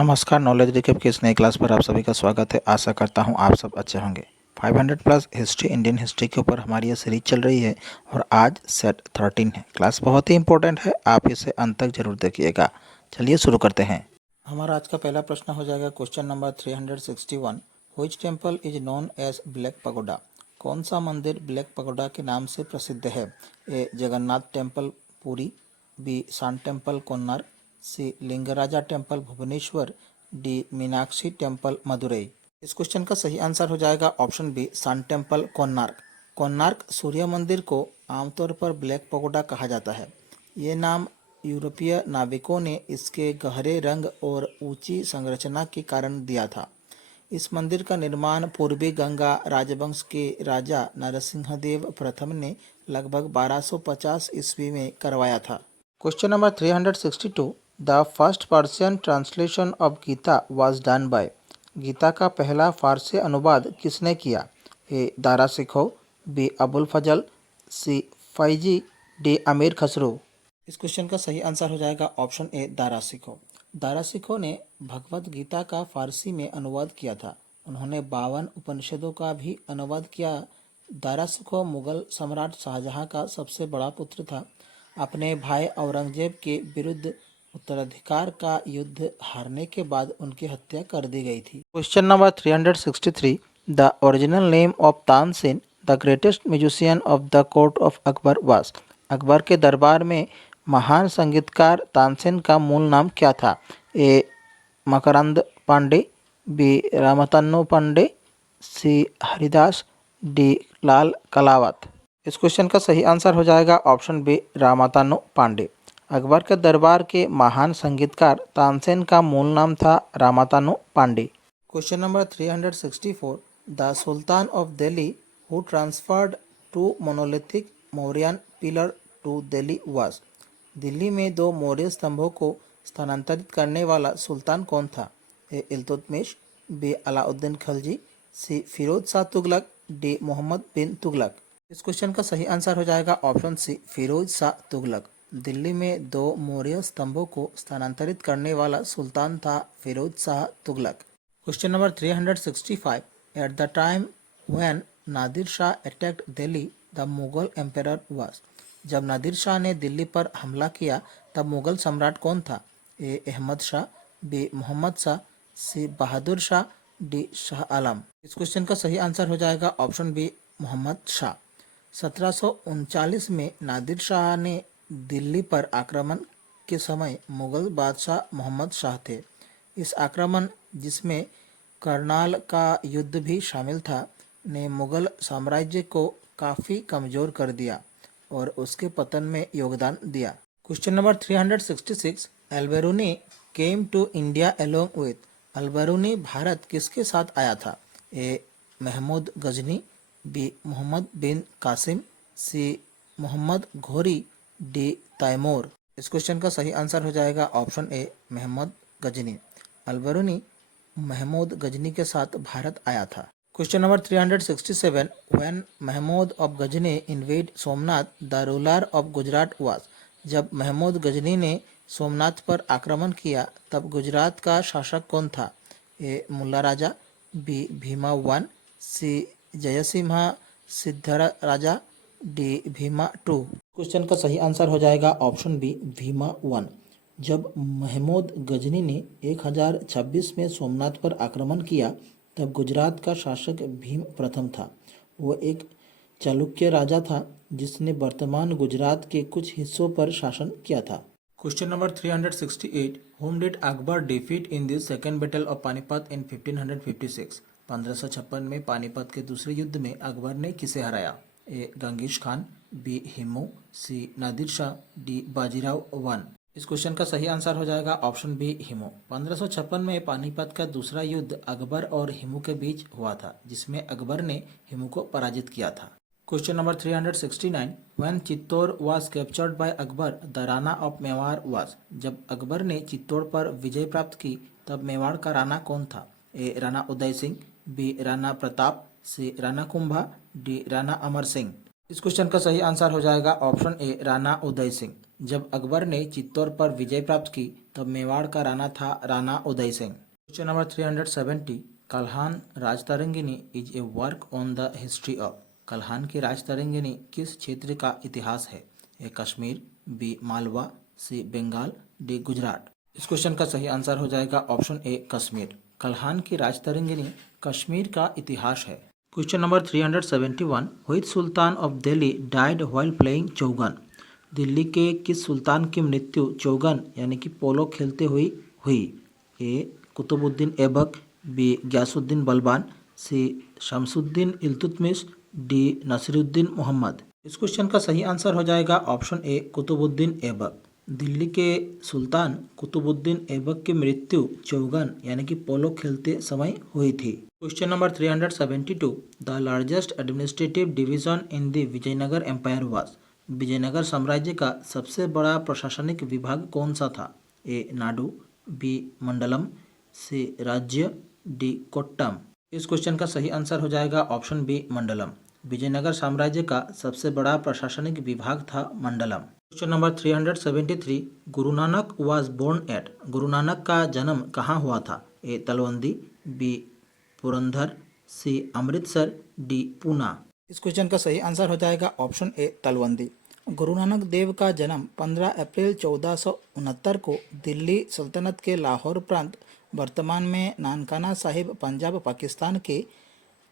नमस्कार। Knowledge recap की इस नई क्लास पर आप सभी का स्वागत है। आशा करता हूं आप सब अच्छे होंगे। 500 प्लस हिस्ट्री, इंडियन हिस्ट्री के ऊपर हमारी ये सीरीज चल रही है और आज सेट 13 है। क्लास बहुत ही इंपॉर्टेंट है, आप इसे अंत तक जरूर देखिएगा। चलिए शुरू करते हैं। हमारा आज का पहला प्रश्न हो जाएगा question number 361। Which temple is known as black pagoda? कौन सा मंदिर ब्लैक पगोडा के नाम से प्रसिद्ध है? A Jagannath temple Puri, B sun temple Konark, C Lingaraja temple Bhubaneswar, D Meenakshi temple Madurai. इस क्वेश्चन का सही आंसर हो जाएगा option B sun temple Konark. Konark सूर्य मंदिर को आमतौर पर ब्लैक पगोडा कहा जाता है। ये नाम यूरोपीय नाविकों ने इसके गहरे रंग और ऊंची संरचना के कारण दिया था। इस मंदिर का निर्माण पूर्वी गंगा राजवंश के राजा नरसिंहदेव प्रथम ने लगभग 1250 ईस्वी में करवाया था। Question number 362। The first Persian translation of Gita was done by? Gita का पहला फारसी अनुवाद किसने किया? A Dara Shikoh, B Abul Fazal, C Faizi, D Amir Khusro. इस क्वेश्चन का सही आंसर हो जाएगा ऑप्शन ए दारा सिखो। दारा सिखो ने भगवत गीता का फारसी में अनुवाद किया था। उन्होंने 52 उपनिषदों का भी अनुवाद किया। दारा सिखो मुगल सम्राट शाहजहां का सबसे बड़ा पुत्र था। अपने भाई औरंगजेब के विरुद्ध उत्तराधिकार का युद्ध हारने के बाद उनकी हत्या कर दी गई थी। Question number 363। The original name of Tansen the greatest musician of the court of Akbar was? Akbar के दरबार में महान संगीतकार तानसेन का मूल नाम क्या था? ए मकरंद पांडे, बी रामतन्नु पांडे, सी हरिदास, डी लाल कलावत। इस क्वेश्चन का सही आंसर हो जाएगा ऑप्शन बी रामतन्नु पांडे। अकबर के दरबार के महान संगीतकार तानसेन का मूल नाम था Ramtanu Pandey. Question number 364। The sultan of Delhi who transferred two monolithic Mauryan pillar to Delhi was? Delhi में दो मौर्य स्तंभों को स्थानांतरित करने वाला सुल्तान कौन था? ए इल्तुतमिश, बी अलाउद्दीन खिलजी, सी फिरोज शाह तुगलक, डी मोहम्मद बिन तुगलक। इस क्वेश्चन का सही आंसर हो जाएगा ऑप्शन सी फिरोज शाह तुगलक। दिल्ली में दो मौर्य स्तंभों को स्थानांतरित करने वाला सुल्तान था Firoz Shah Tughlaq. Question number 365। At the time when Nadir Shah attacked Delhi the Mughal emperor was? जब नादिर शाह ने दिल्ली पर हमला किया तब मुगल सम्राट कौन था? ए अहमद शाह, बी मोहम्मद शाह, सी बहादुर शाह, डी शाह आलम। इस क्वेश्चन का सही आंसर हो जाएगा ऑप्शन बी मोहम्मद शाह। 1739 में नादिर शाह ने दिल्ली पर आक्रमण के समय मुगल बादशाह मोहम्मद शाह थे। इस आक्रमण, जिसमें करनाल का युद्ध भी शामिल था, ने मुगल साम्राज्य को काफ़ी कमज़ोर कर दिया और उसके पतन में योगदान दिया। Question number 366। Al-Biruni came to India along with? Al-Biruni Bharat किसके साथ आया था? A Mahmud Ghazni, B Mohammad bin Qasim, C Mohammad Ghori, D Taimur. इस क्वेश्चन का सही आंसर हो जाएगा ऑप्शन ए महमूद गजनी। अल-बिरूनी महमूद गजनी के साथ भारत आया था। Question number 367। When Mahmud of Ghazni invaded Somnath the ruler of Gujarat was? जब महमूद गजनी ने सोमनाथ पर आक्रमण किया तब गुजरात का शासक कौन था? A Mula Raja, B Bhima one, C Jayasimha Siddharaja राजा, डी भीमा टू। क्वेश्चन का सही आंसर हो जाएगा ऑप्शन बी भीमा वन। जब महमूद गजनी ने 1026 में सोमनाथ पर आक्रमण किया तब गुजरात का शासक भीम प्रथम था। वो एक चालुक्य राजा था जिसने वर्तमान गुजरात के कुछ हिस्सों पर शासन किया था। Question number 368। Whom did Akbar defeat in the second battle of Panipat in 1556? 1556 में पानीपत के दूसरे युद्ध में अकबर ने किसे हराया? ए गंगेश खान, बी हिमू, सी नादिर शाह, डी बाजीराव वन। इस क्वेश्चन का सही आंसर हो जाएगा ऑप्शन बी हिमू। 1556 में पानीपत का दूसरा युद्ध अकबर और हिमू के बीच हुआ था, जिसमें अकबर ने हिमू को पराजित किया था। Question number 369। When Chittor was captured by Akbar the Rana of Mewar was? जब अकबर ने चित्तौड़ पर विजय प्राप्त की तब मेवाड़ का राणा कौन था? ए राणा उदय सिंह, बी राणा प्रताप, सी राणा कुंभा, डी राणा अमर सिंह। इस क्वेश्चन का सही आंसर हो जाएगा ऑप्शन ए राणा उदय सिंह। जब अकबर ने चित्तौड़ पर विजय प्राप्त की तब मेवाड़ का राणा था Rana Uday Singh. Question number 370, Kalhana Rajatarangini is a work on the history of. Kalhana की राजतरंगिनी किस क्षेत्र का इतिहास है? A Kashmir, B Malwa, C Bengal, D Gujarat. इस क्वेश्चन का सही आंसर हो जाएगा ऑप्शन ए कश्मीर। कल्हान की राजतरंगिनी कश्मीर का इतिहास है। Question number 371, which sultan of Delhi died while playing chaugan. Delhi के किस सुल्तान की मृत्यु चौगन यानी कि पोलो खेलते हुए हुई? ए कुतुबुद्दीन ऐबक, बी गयासुद्दीन बलबान, सी शमसुद्दीन इल्तुतमिश, डी नसीरुद्दीन मोहम्मद। इस क्वेश्चन का सही आंसर हो जाएगा ऑप्शन ए कुतुबुद्दीन ऐबक। दिल्ली के सुल्तान कुतुबुद्दीन ऐबक की मृत्यु चौगन यानी कि पोलो खेलते समय हुई थी। Question number 372, the largest administrative division in the Vijayanagara empire was. Vijayanagara साम्राज्य का सबसे बड़ा प्रशासनिक विभाग कौन सा था? ए नाडु, बी मंडलम, सी राज्य, डी कोट्टम। इस क्वेश्चन का सही आंसर हो जाएगा ऑप्शन बी मंडलम। विजयनगर साम्राज्य का सबसे बड़ा प्रशासनिक विभाग था मंडलम। Question number 373, Guru Nanak was born at. Guru Nanak का जन्म कहाँ हुआ था? ए तलवंदी, बी पुरंदर, सी अमृतसर, डी पूना। इस क्वेश्चन का सही आंसर हो जाएगा ऑप्शन ए तलवंदी। गुरु नानक देव का जन्म 15 अप्रैल 1469 को दिल्ली सल्तनत के लाहौर प्रांत, वर्तमान में नानकाना साहिब, पंजाब, पाकिस्तान के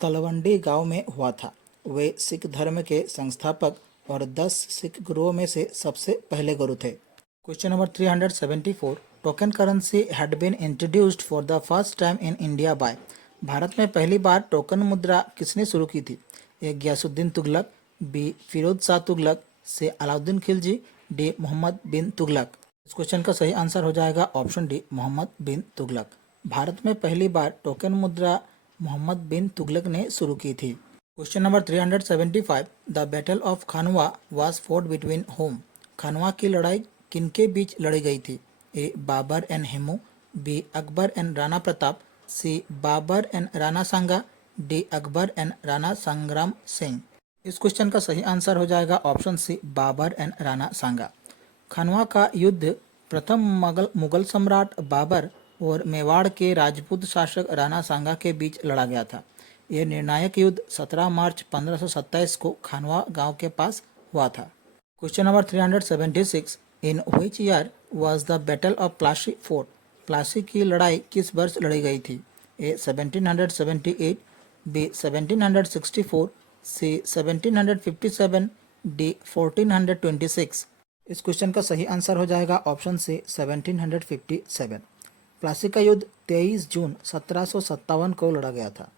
तलवंडी गांव में हुआ था। वे सिख धर्म के संस्थापक और 10 सिख गुरुओं में से सबसे पहले गुरु थे। Question number 374, token currency had been introduced for the first time in India by. Bharat में पहली बार टोकन मुद्रा किसने शुरू की थी? A Ghiyasuddin Tughlaq, B Firoz Shah Tughlaq, C Alauddin Khilji, D Muhammad bin Tughlaq. इस क्वेश्चन का सही आंसर हो जाएगा ऑप्शन डी मोहम्मद बिन तुगलक। भारत में पहली बार टोकन मुद्रा मोहम्मद बिन तुगलक ने शुरू की थी। Question number 375, the battle of Khanwa was fought between whom. Khanwa की लड़ाई किनके बीच लड़ी गई थी? A Babur and Hemu, B Akbar and Rana Pratap, C Babur and Rana Sanga, D Akbar and Rana Sangram Singh. इस क्वेश्चन का सही आंसर हो जाएगा option C Babur and Rana Sanga. Khanwa का युद्ध प्रथम मुगल सम्राट बाबर और मेवाड़ के राजपूत शासक राणा सांगा के बीच लड़ा गया था। यह निर्णायक युद्ध 17 मार्च 1527 को खानवा गांव के पास हुआ था। Question number 376, in which year was the battle of Plassey fort. Plassey की लड़ाई किस वर्ष लड़ी गई थी? ए 1778, बी 1764, सी 1757, डी 1426। इस क्वेश्चन का सही आंसर हो जाएगा ऑप्शन सी 1757। प्लासी का युद्ध 23 जून 1757 को लड़ा गया था।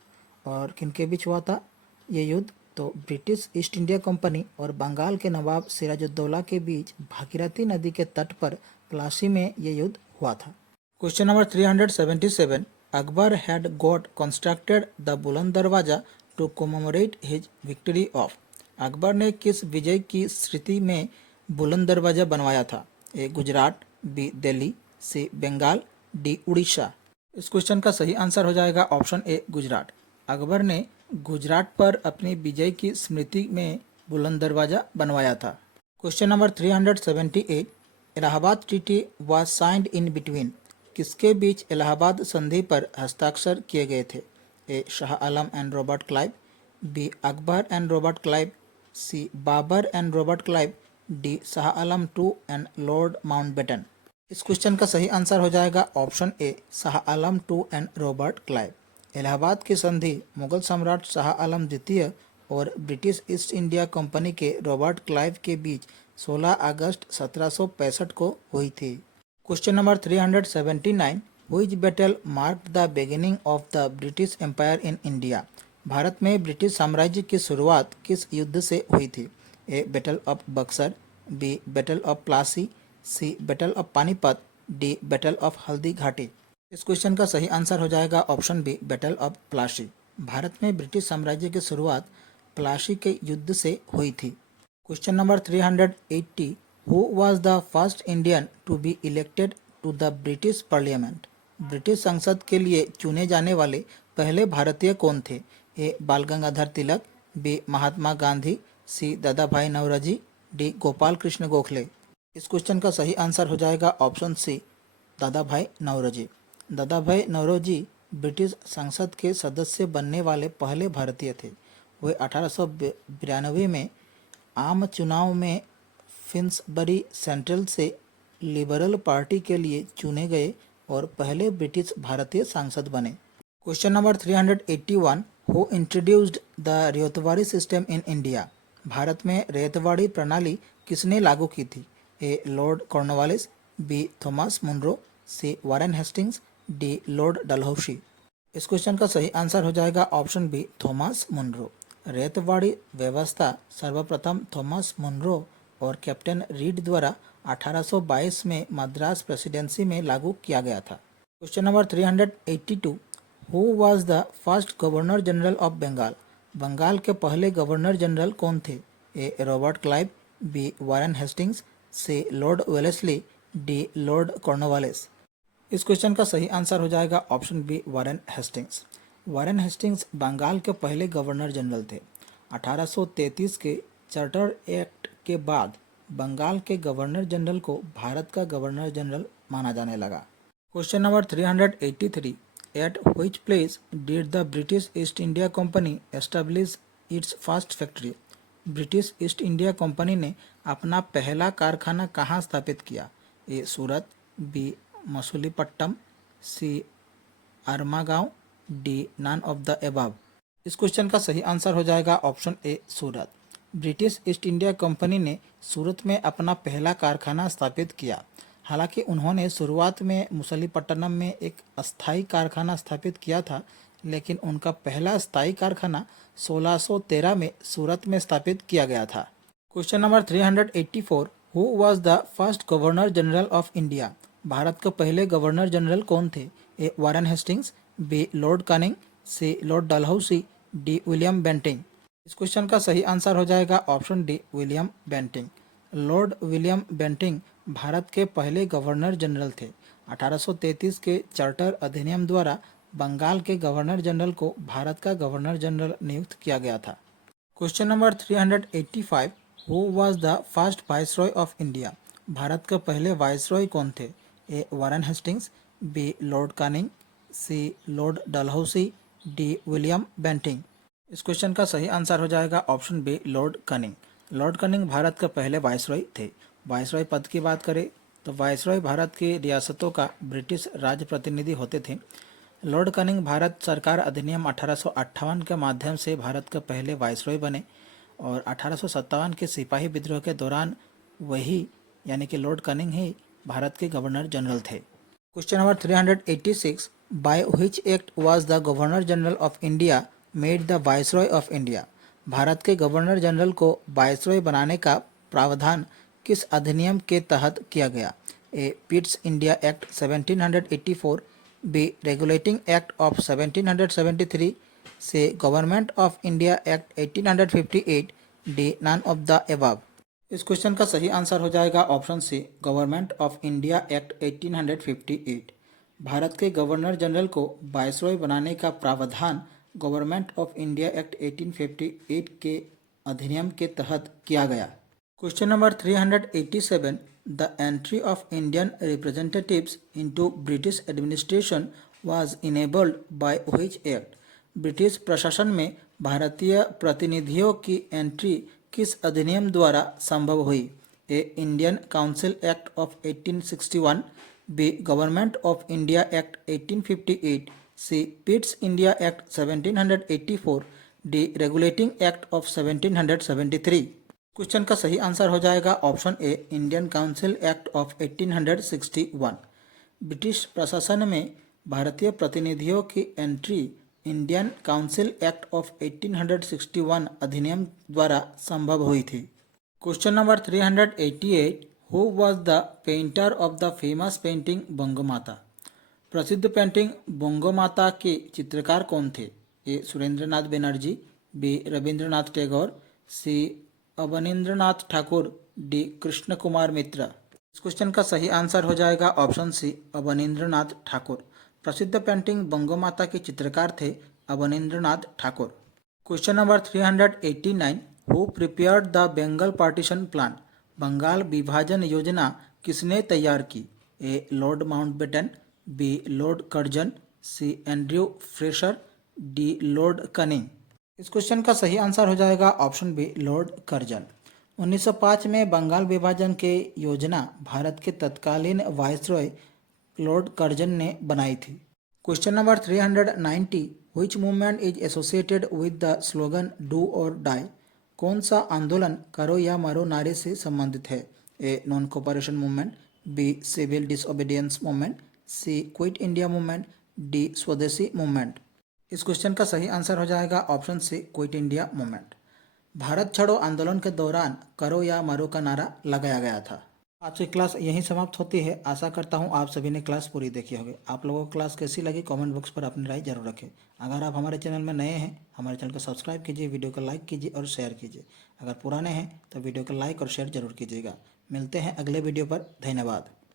और किनके बीच हुआ था ये युद्ध? तो ब्रिटिश ईस्ट इंडिया कंपनी और बंगाल के नवाब सिराजुद्दौला के बीच भागीरथी नदी के तट पर प्लासी में ये युद्ध हुआ था। Question number 377, Akbar had got constructed the Buland Darwaza to commemorate his victory of. Akbar ने किस विजय की स्मृति में बुलंद दरवाजा बनवाया था? ए गुजरात, बी दिल्ली, सी बंगाल, डी उड़ीसा। इस क्वेश्चन का सही आंसर हो जाएगा ऑप्शन ए गुजरात। अकबर ने गुजरात पर अपनी विजय की स्मृति में बुलंद दरवाजा बनवाया था। Question number 378, Allahabad treaty was signed in between. किसके बीच इलाहाबाद संधि पर हस्ताक्षर किए गए थे? A Shah Alam and Robert Clive, B Akbar and Robert Clive, C Babur and Robert Clive, D Shah Alam two and Lord Mountbatten. इस क्वेश्चन का सही आंसर हो जाएगा option A Shah Alam two and Robert Clive. Allahabad की संधि मुगल सम्राट शाह आलम द्वितीय और ब्रिटिश ईस्ट इंडिया कंपनी के रॉबर्ट क्लाइव के बीच 16 अगस्त 1765 को हुई थी। Question number 379, which battle marked the beginning of the British empire in India. Bharat में ब्रिटिश साम्राज्य की शुरुआत किस युद्ध से हुई थी? A battle of Buxar, B battle of Plassey, C battle of Panipat, D battle of Haldi Ghati. इस क्वेश्चन का सही आंसर हो जाएगा option B battle of Plassey. Bharat में ब्रिटिश साम्राज्य की शुरुआत प्लासी के युद्ध से हुई थी। Question number 380, who was the first Indian to be elected to the British parliament. British संसद के लिए चुने जाने वाले पहले भारतीय कौन थे? ए बाल गंगाधर तिलक, बी महात्मा गांधी, सी दादा भाई नौरोजी, डी गोपाल कृष्ण गोखले। इस क्वेश्चन का सही आंसर हो जाएगा ऑप्शन सी दादा भाई नौरोजी। दादा भाई नौरोजी ब्रिटिश संसद के सदस्य बनने वाले पहले भारतीय थे। वे 1892 में आम चुनाव में फिन्सबरी सेंट्रल से लिबरल पार्टी के लिए चुने गए और पहले ब्रिटिश भारतीय सांसद बने। Question number 381, who introduced the Ryotwari system in India. Bharat में रेतवाड़ी प्रणाली किसने लागू की थी? A Lord Cornwallis, B Thomas Munro, C Warren Hastings, D Lord Dalhousie. इस क्वेश्चन का सही आंसर हो जाएगा option B Thomas Munro. Ryotwari व्यवस्था सर्वप्रथम थॉमस मुनरो और कैप्टन रीड द्वारा 1822 में मद्रास प्रेसिडेंसी में लागू किया गया था। Question number 382, who was the first governor general of Bengal. Bengal के पहले गवर्नर जनरल कौन थे? A Robert Clive, B Warren Hastings, C Lord Wellesley, D Lord Cornwallis. इस क्वेश्चन का सही आंसर हो जाएगा option B Warren Hastings. Warren Hastings Bengal के पहले गवर्नर जनरल थे। 1833 के चार्टर एक्ट के बाद बंगाल के गवर्नर जनरल को भारत का गवर्नर जनरल माना जाने लगा। Question number 383, at which place did the British East India Company establish its first factory. British East India Company ने अपना पहला कारखाना कहाँ स्थापित किया? A Surat, B Masulipatnam, C Armagaon, D none of the above. इस क्वेश्चन का सही आंसर हो जाएगा option A Surat. British East India Company ने सूरत में अपना पहला कारखाना स्थापित किया। हालांकि उन्होंने शुरुआत में मसूलीपट्टनम में एक अस्थायी कारखाना स्थापित किया था, लेकिन उनका पहला स्थायी कारखाना 1613 में सूरत में स्थापित किया गया था। Question number 384, who was the first governor general of India. Bharat के पहले गवर्नर जनरल कौन थे? A Warren Hastings, B Lord Canning, C Lord Dalhousie, D William Bentinck. इस क्वेश्चन का सही आंसर हो जाएगा option D William Bentinck. Lord William Bentinck Bharat के पहले गवर्नर जनरल थे। 1833 के चार्टर अधिनियम द्वारा बंगाल के गवर्नर जनरल को भारत का गवर्नर जनरल नियुक्त किया गया था। Question number 385, who was the first viceroy of India. Bharat के पहले वाइसरॉय कौन थे? A Warren Hastings, B Lord Canning, C Lord Dalhousie, D William Bentinck. इस क्वेश्चन का सही आंसर हो जाएगा option B Lord Canning. Lord Canning Bharat के पहले वाइसरॉय थे। वाइसरॉय पद की बात करें तो वाइसरॉय भारत की रियासतों का ब्रिटिश राज प्रतिनिधि होते थे। लॉर्ड कैनिंग भारत सरकार अधिनियम 1858 के माध्यम से भारत के पहले वाइसरॉय बने और 1857 के सिपाही विद्रोह के दौरान वही यानी कि लॉर्ड कैनिंग ही भारत के गवर्नर जनरल थे। Question number 386, by which act was the governor general of India made the viceroy of India. Bharat के गवर्नर जनरल को वाइसरॉय बनाने का प्रावधान किस अधिनियम के तहत किया गया? A Pitt's India act 1784, B regulating act of 1773, C government of India act 1858, D none of the above. इस क्वेश्चन का सही आंसर हो जाएगा option C government of India act 1858। Bharat के गवर्नर जनरल को वाइसरॉय बनाने का प्रावधान गवर्नमेंट ऑफ इंडिया एक्ट 1858 के अधिनियम के तहत किया गया। Question number 387, the entry of Indian representatives into British administration was enabled by which act. British प्रशासन में भारतीय प्रतिनिधियों की एंट्री किस अधिनियम द्वारा संभव हुई? A Indian council act of 1861, B government of India act 1858, C Pitt's India act 1784, D regulating act of 1773। Question का सही आंसर हो जाएगा option A Indian council act of 1861। British प्रशासन में भारतीय प्रतिनिधियों की entry Indian council act of 1861 अधिनियम द्वारा संभव हुई थी। Question number 388, who was the painter of the famous painting Bangmata. प्रसिद्ध पेंटिंग बंगमाता के चित्रकार कौन थे? ए सुरेंद्रनाथ बनर्जी, बी रविंद्रनाथ टैगोर, सी अवनींद्रनाथ ठाकुर, डी कृष्ण कुमार मित्र। इस क्वेश्चन का सही आंसर हो जाएगा ऑप्शन सी अवनींद्रनाथ ठाकुर। प्रसिद्ध पेंटिंग बंगमाता के चित्रकार थे Abanindranath Thakur. Question number 389, who prepared the Bengal partition plan? Bengal विभाजन योजना किसने तैयार की? A Lord Mountbatten, B Lord Curzon, C Andrew Fraser, D Lord Canning. इस क्वेश्चन का सही आंसर हो जाएगा ऑप्शन बी लॉर्ड कर्जन। 1905 में बंगाल विभाजन की योजना भारत के तत्कालीन वायसरॉय लॉर्ड कर्जन ने बनाई थी। Question number 390, which movement is associated with the slogan do और डाई? कौन सा आंदोलन करो या मरो नारे से संबंधित है? A non cooperation movement, B civil disobedience movement, C quit India movement, D swadeshi movement. इस क्वेश्चन का सही आंसर हो जाएगा option C quit India movement. भारत छोड़ो आंदोलन के दौरान करो या मरो का नारा लगाया गया था। आज की क्लास यहीं समाप्त होती है। आशा करता हूँ आप सभी ने क्लास पूरी देखी होगी। आप लोगों को क्लास कैसी लगी कमेंट बॉक्स पर अपनी राय जरूर रखें। अगर आप हमारे चैनल में नए हैं, हमारे चैनल को सब्सक्राइब कीजिए, वीडियो को लाइक कीजिए और शेयर कीजिए। अगर पुराने हैं तो वीडियो को लाइक और शेयर जरूर कीजिएगा। मिलते हैं अगले वीडियो पर। धन्यवाद।